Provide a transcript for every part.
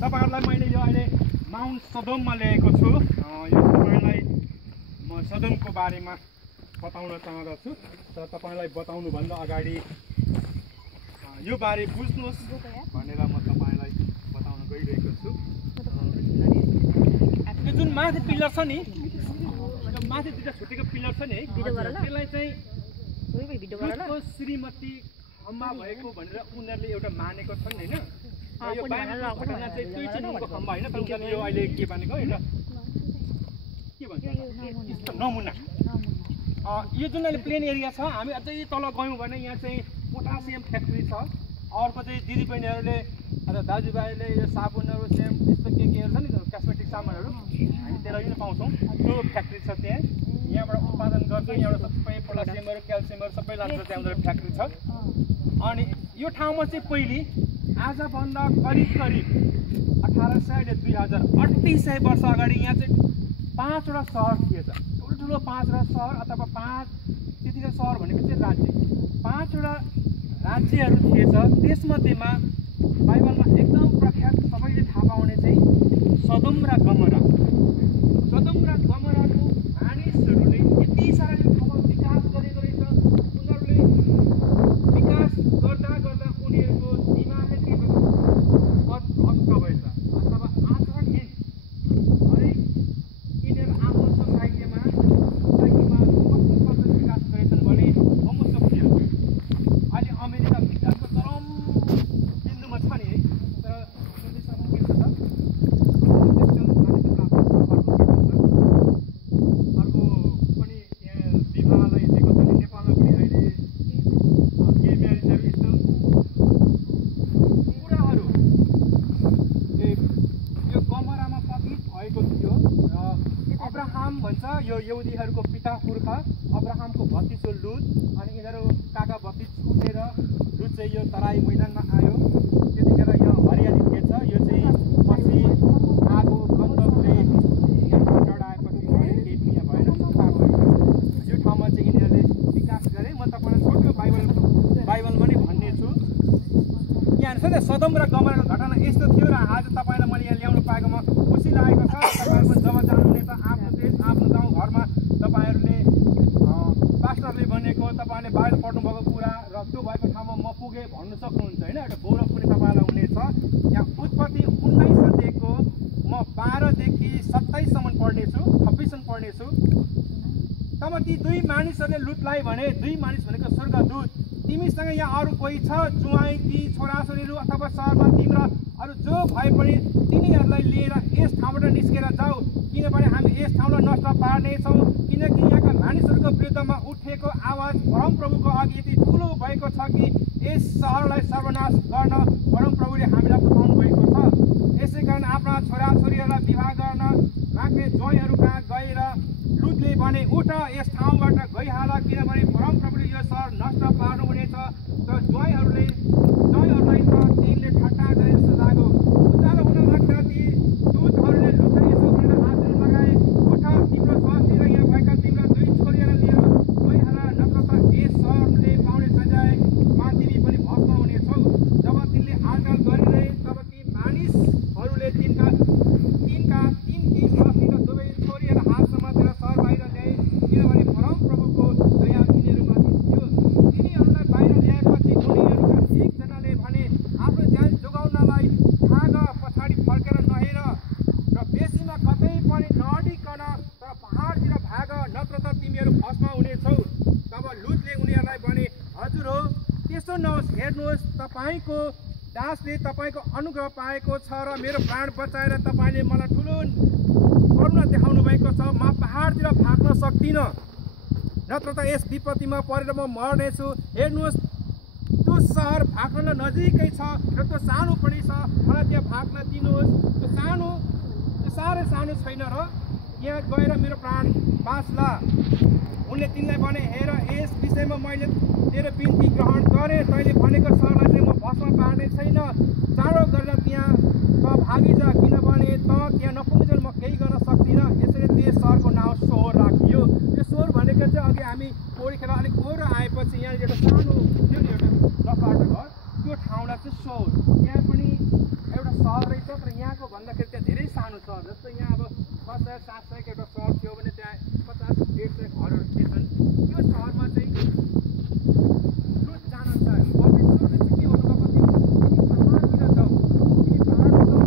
तपाईहरुलाई मैले यो अहिले माउन्ट सदोममा ल्याएको छु। यो तपाईलाई म सदोमको बारेमा बताउन चाहन्छु। तर तपाईलाई बताउनु भन्दा अगाडि यो बारे बुझ्नुहोस् भनेर म तपाईलाई बताउन गइरहेको छु। यो जुन माथि पिलर छ नि, यो माथि दुईटा छुटेको पिलर छ नि है, त्यसलाई चाहिँ दुधको श्रीमती खम्बा भएको भनेर उनीहरूले एउटा मानेको छन् हैन। यो बाइबलको घटना चाहिँ त्यही चाहिँ नुनको खम्बा हैन, तर उनीहरूले यो अहिले के भनेको एउटा के भन्छ यस्तो नमुना। यो जुन अहिले प्लेन एरिया छ, हामी अझै तल गयौँ भने यहाँ चाहिँ पोटासियम फ्याक्ट्री छ। अर्को चाहिँ दिदीबहिनीहरूले अथवा दाजुभाइले यो साबुनहरू सेम यस्तो केहरू छ नि कस्मेटिक सामानहरू हामी त्यसलाई पनि पाउँछौँ। त्यो फ्याक्ट्री छ त्यहाँ, यहाँबाट उत्पादन गर्छ। यहाँबाट सबै पोटासियमहरू क्याल्सियमहरू सबै लान्छ, त्यहाँ उनीहरू फ्याक्ट्री छ। अनि यो ठाउँमा चाहिँ पहिले आजभन्दा करिब 1800 ले 2000 3800 वर्ष अगाडि यहाँ चाहिँ 5वटा सहर थिएछ। ठुल्ठुलो 5वटा सहर अथवा 5 त्यतिकै सहर भनेको चाहिँ राज्य, 5वटा राज्यहरू थिएछ। त्यसमध्येमा बाइबलमा एकदम प्रख्यात सबैले थाहा पाउने चाहिँ सदोम र गमोरा। सदोम र गमोराको मानिसहरूले यति साह्रो यो ठाउँमा विकास गरेको रहेछ। उनीहरूले विकास गर्दा गर्दा उनीहरूको दिमागले के भन्छ भ्रष्ट भएछ अथवा आचरणहीन। अनि यिनीहरू आफ्नो सोसाइटीमा कस्तो विकास गरेछन् भने होमोसेक्सुअल अहिले अमेरिका विकासको चरम बिन्दुमा छ नि है। तर देशमा के छ त अर्को पनि यहाँ विवाहलाई दिएको छ नि। नेपालमा पनि अहिले के म्यारेजहरू यस्तो कुराहरू यो गमोरामा पतित भएको थियो। र अब्राहम भन्छ यो यहुदीहरूको पिता पुर्खा अब्राहमको भतिजो लुत। अनि यिनीहरू काका भतिज छुटेर लुत चाहिँ यो तराई मैदानमा आयो। त्यतिखेर यहाँ हरियाली थिएछ। यो चाहिँ पछि आगो गन्धकले डढाएपछि केही पनि यहाँ भएन, सफा भयो। यो ठाउँमा चाहिँ यिनीहरूले विकास गरे। म तपाईँलाई छोटो बाइबलमा नै भन्ने छु। यहाँ हेर्नुहोस् न, सदोम र गमोराको घटना यस्तो थियो र आज तपाईँलाई मैले यहाँ ल्याउनु पाएकोमा खुसी लागेको छ। तपाईँहरू जब जानुहुने त आफ्नो देश आफ्नो गाउँ घरमा तपाईँहरूले पास्टरले भनेको तपाईँले बाइबल पढ्नुभएको कुरा र त्यो भएको ठाउँमा म पुगेँ भन्नु सक्नुहुन्छ होइन। एउटा गौरव पनि तपाईँलाई हुनेछ। यहाँ उत्पत्ति 19 अध्यायको म 12 देखि 27 सम्म पढ्नेछु, 26 सम्म पढ्नेछु। तब ती दुई मानिसहरूले लुतलाई भने, दुई मानिस भनेको स्वर्गदूत, तिमीसँग यहाँ अरू कोही छ जुवाई कि छोराछोरीहरू अथवा सहरमा तिम्रा अरू जो भए पनि तिनीहरूलाई लिएर यस ठाउँबाट निस्केर जाऊ, किनभने हामी यस ठाउँलाई नष्ट पार्नेछौँ। किनकि यहाँका मानिसहरूको विरुद्धमा उठेको आवाज परमप्रभुको अघि यति ठुलो भएको छ कि यस सहरलाई सर्वनाश गर्न परमप्रभुले हामीलाई पठाउनु भएको छ। यसै कारण आफ्ना छोराछोरीहरूलाई विवाह गर्न माग्ने ज्वाइँहरू कहाँ गएर लुतले भने उठ यस ठाउँबाट गइहाल, किनभने परमप्रभुले यो सहर नष्ट पार्नुहुनेछ। तर ज्वाइँहरूलाई त तिनले ठट्टा गरे जस्तो लाग्यो। उज्यालो हुन लाग्दा ती दूतहरूले लुतलाई यसो भनेर आचरण लगाए, उठ तिम्रो स्वास्नी र यहाँ भएका तिम्रा दुई छोरीहरूलाई लिएर गइहाल, नत्र त यस सहरले पाउने सजायमा तिमी पनि भस्म हुनेछौ। जब तिनले हालचाल गरिरहे तब ती मानिसहरूले तिनकी स्वास्नी र दुवै छोरीहरू हात समातेर सहर बाहिर ल्याए, किनभने परमप्रभुको दया तिनीहरूमाथि थियो। तिनीहरूलाई बाहिर ल्याएपछि उनीहरूका एकजनाले भने, आफ्नो ज्यान जोगाउनलाई भाग, पछाडि फर्केर नहेर र बेसीमा कतै पनि नअडिकन तर पहाडतिर भाग, नत्र त तिमीहरू भस्म हुनेछौ। तब लुतले उनीहरूलाई भने, हजुर हो, त्यसो नहोस्। हेर्नुहोस्, तपाईँको दासले तपाईँको अनुग्रह पाएको छ र मेरो प्राण बचाएर तपाईँले मलाई ठुलो करुणा देखाउनु भएको छ। म पहाडतिर भाग्न सक्दिनँ, नत्र त यस विपत्तिमा परेर म मर्नेछु। हेर्नुहोस्, त्यो सहर भाग्नलाई नजिकै छ र त्यो सानो पनि छ, मलाई त्यहाँ भाग्न दिनुहोस्। त्यो साह्रै सानो छैन र यहाँ गएर मेरो प्राण बाँच्ला। उनले तिनलाई भने, हेर, यस विषयमा मैले तेरो बिन्ती ग्रहण गरेँ। तैँले भनेको सहरलाई चाहिँ म भस्म पार्ने छैन। चाँडो गरेर त्यहाँ त भागिजा, किनभने त त्यहाँ नपुग्नुन्जेल म केही गर्न सक्दिनँ। यसरी त्यस सहरको नाउँ सोहोर राखियो। यो सोहोर भनेको चाहिँ अघि हामी पौडी खेला अलिक ओह्रो आएपछि यहाँ एउटा सानो थियो नि एउटा लफाटा घर, त्यो ठाउँलाई चाहिँ सोहोर। यहाँ पनि एउटा सहर रहेछ, तर यहाँ त्यहाँको भन्दाखेरि त्यहाँ धेरै सानो सहर जस्तो यहाँ अब 600 700 एउटा सहर थियो भने त्यहाँ 50 150 घरहरू थिएछन्। त्यो सहरमा चाहिँ लुट जान चाह्यो। परमेश्वरले चाहिँ के भन्नुभएको थियो, तिमी पहाडतिर जाऊ, तिमी पहाडमा जाऊ,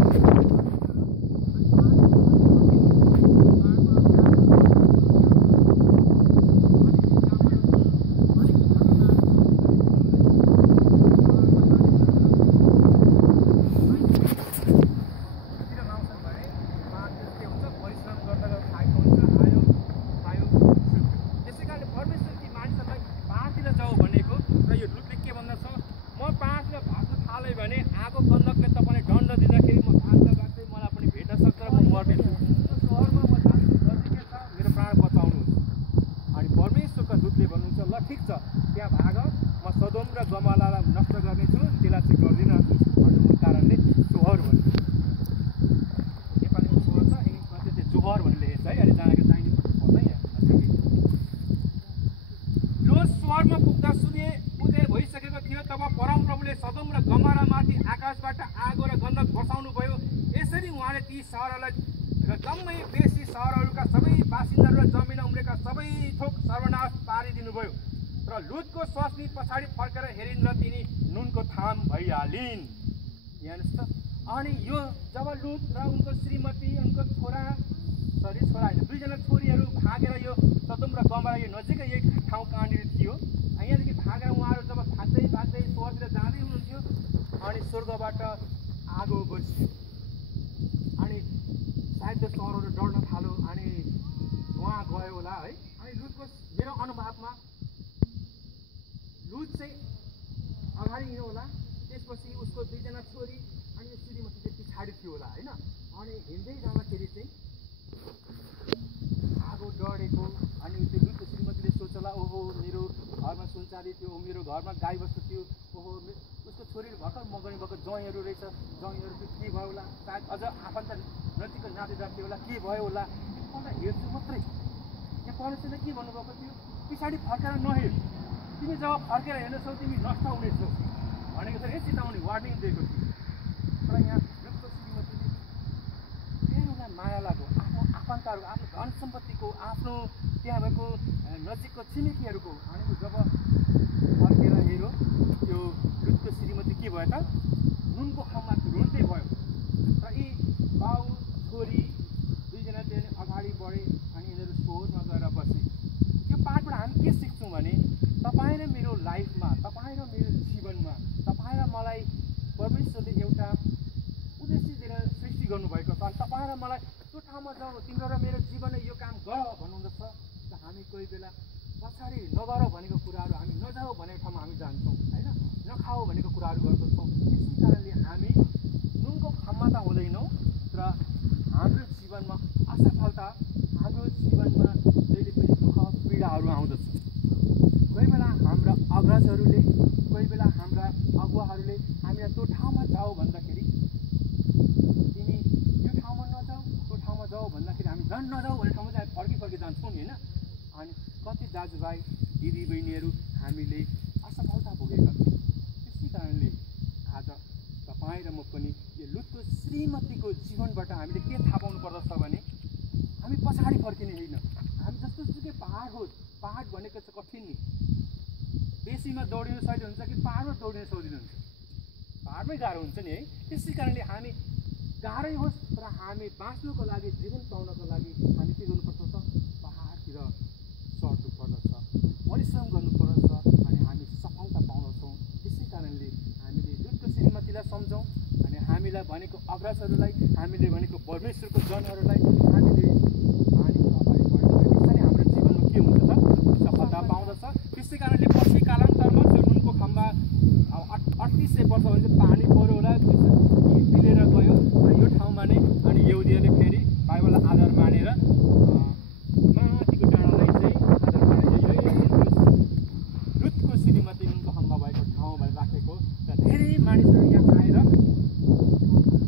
लुटको स्वास्नी पछाडि फर्केर हेरिन् र तिनी नुनको थाम भइहालिन्। हेर्नुहोस् त। अनि यो जब लुट र उनको श्रीमती, उनको छोरा होइन, दुईजना छोरीहरू भागेर यो सदोम र गमोरा यो नजिकै यही ठाउँ कहाँनिर थियो। यहाँदेखि भागेर उहाँहरू जब भाग्दै भाग्दै स्वर्गतिर जाँदै हुनुहुन्थ्यो अनि स्वर्गबाट आगो बर्सियो अनि सायद त्यो सहरहरू डढ्न थाल्यो अनि उहाँ गयो होला है। अनि लुटको मेरो अनुभवमा लुट चाहिँ अगाडि हिँड्यो होला, त्यसपछि उसको दुईजना छोरी अनि श्रीमती चाहिँ पछाडि थियो होला होइन। अनि हिँड्दै जाँदाखेरि चाहिँ आगो डढेको अनि त्यो लुटको श्रीमतीले सोच्छ होला, ओहो मेरो घरमा सुनचाँदी थियो, मेरो घरमा गाईबस्तु थियो, ओहो उसको छोरीले भर्खर मगनी भएको ज्वाइँहरू रहेछ, ज्वाइँहरू चाहिँ के भयो होला, सायद अझ आफन्त नजिकको नातेदार थियो होला, के भयो होला। एकपल्ट हेर्छु मात्रै। यहाँ परमेश्वरले के भन्नुभएको थियो, पछाडि फर्केर नहेर, तिमी जब फर्केर हेर्नेछौ तिमी नष्ट हुनेछौ भनेको चाहिँ चेतावनी वार्निङ दिएको थियो। तर यहाँ लुटको श्रीमतीले फेरि उसलाई माया लाग्यो, आफ्नो आफन्तहरू, आफ्नो धन सम्पत्तिको, आफ्नो त्यहाँ भएको नजिकको छिमेकीहरूको। अनि जब फर्केर हेऱ्यो त्यो लुटको श्रीमती के भयो त, नुनको खाममा रुन्दै भयो। र यी बाउ छोरी दुईजना चाहिँ अगाडि बढे अनि यिनीहरू स्वर्गमा गएर बसे। यो पाठबाट हामी के सिक्छौँ भने तपाईँ र मेरो लाइफमा, तपाईँ र मेरो जीवनमा, तपाईँ र मलाई परमेश्वरले एउटा उद्देश्य दिएर सृष्टि गर्नुभएको छ। अनि तपाईँ र मलाई त्यो ठाउँमा जाउँ, तिम्रो र मेरो जीवनले यो काम गर भन्नुहुँदछ। र हामी कोही बेला पछाडि नगर भनेको कुराहरू, हामी नजाऊ भनेको ठाउँमा हामी जान्छौँ होइन, नखाऊ भनेको कुराहरू गर्दछौँ। त्यसै कारणले हामी नुनको खाममा त हुँदैनौँ र हाम्रो जीवनमा असफलता, हाम्रो जीवनमा जहिले पनि दुःख पीडाहरू आउँदछ। कोही बेला हाम्रा अग्रजहरूले, कोही बेला हाम्रा अगुवाहरूले हामीलाई त्यो ठाउँमा जाऊ भन्दाखेरि तिमी यो ठाउँमा नजाऊ, त्यो ठाउँमा जाऊ भन्दाखेरि हामी झन् नजाऊ भन्ने ठाउँमा चाहिँ फर्की जान्छौँ नि होइन। अनि कति दाजुभाइ दिदीबहिनीहरू हामीले असफलता भोगेका छौँ। त्यसै कारणले आज तपाईँ र म पनि यो लुटको श्रीमतीको जीवनबाट हामीले के थाहा पाउनु पर्दछ भने हामी पछाडि फर्किने होइन। हामी जस्तो सुकै पहाड होस्, पहाड भनेको चाहिँ कठिन नि, बेसीमा दौडिनु सजिलो हुन्छ कि पहाडमा दौडिनु सजिलो हुन्छ? पहाडमै गाह्रो हुन्छ नि है। त्यसै कारणले हामी गाह्रै होस् तर हामी बाँच्नुको लागि, जीवन पाउनको लागि हामी के गर्नुपर्छ त, पहाडतिर सर्नु पर्दछ, परिश्रम गर्नुपर्दछ अनि हामी सफलता पाउँदछौँ। त्यसै कारणले हामीले लुटको श्रीमतीलाई सम्झौँ अनि हामीलाई भनेको अग्रजहरूलाई, हामीले भनेको परमेश्वरको जनहरूलाई हामीले अगाडि बढ्यो भने निश्चय हाम्रो जीवनमा के हुन्छ त, सफलता पाउँदछ। त्यसै कारणले पछि कालान्तरमा त्यो नुनको खम्बा 3800 वर्ष भने पानी पऱ्यो होला, मिलेर गयो यो ठाउँमा नै। अनि यहुदीहरूले फेरि बाइबललाई आधार मानेर माथिको डाँडालाई चाहिँ आधार मानेर लुटको श्रीमती नुनको खम्बा भएको ठाउँ भएर राखेको। र धेरै मानिसहरू यहाँ आएर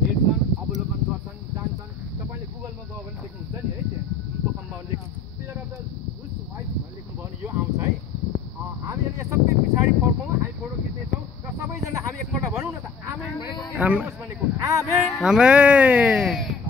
हेर्छन्, अवलोकन गर्छन्, जान्छन्। तपाईँले गुगलमा गयो भने देख्नुहुन्छ नि है, त्यहाँ नुनको खम्बा लेख्नु pillar of the goods wife भनेर लेख्नुभयो भने यो आउँछ है। हामीहरू यो सबै पछाडि फर्कौँ, हामी फोटो खिच्नेछौँ र सबैजना हामी एकपल्ट भनौँ न त आमेन भनेको आमेन। आमेन।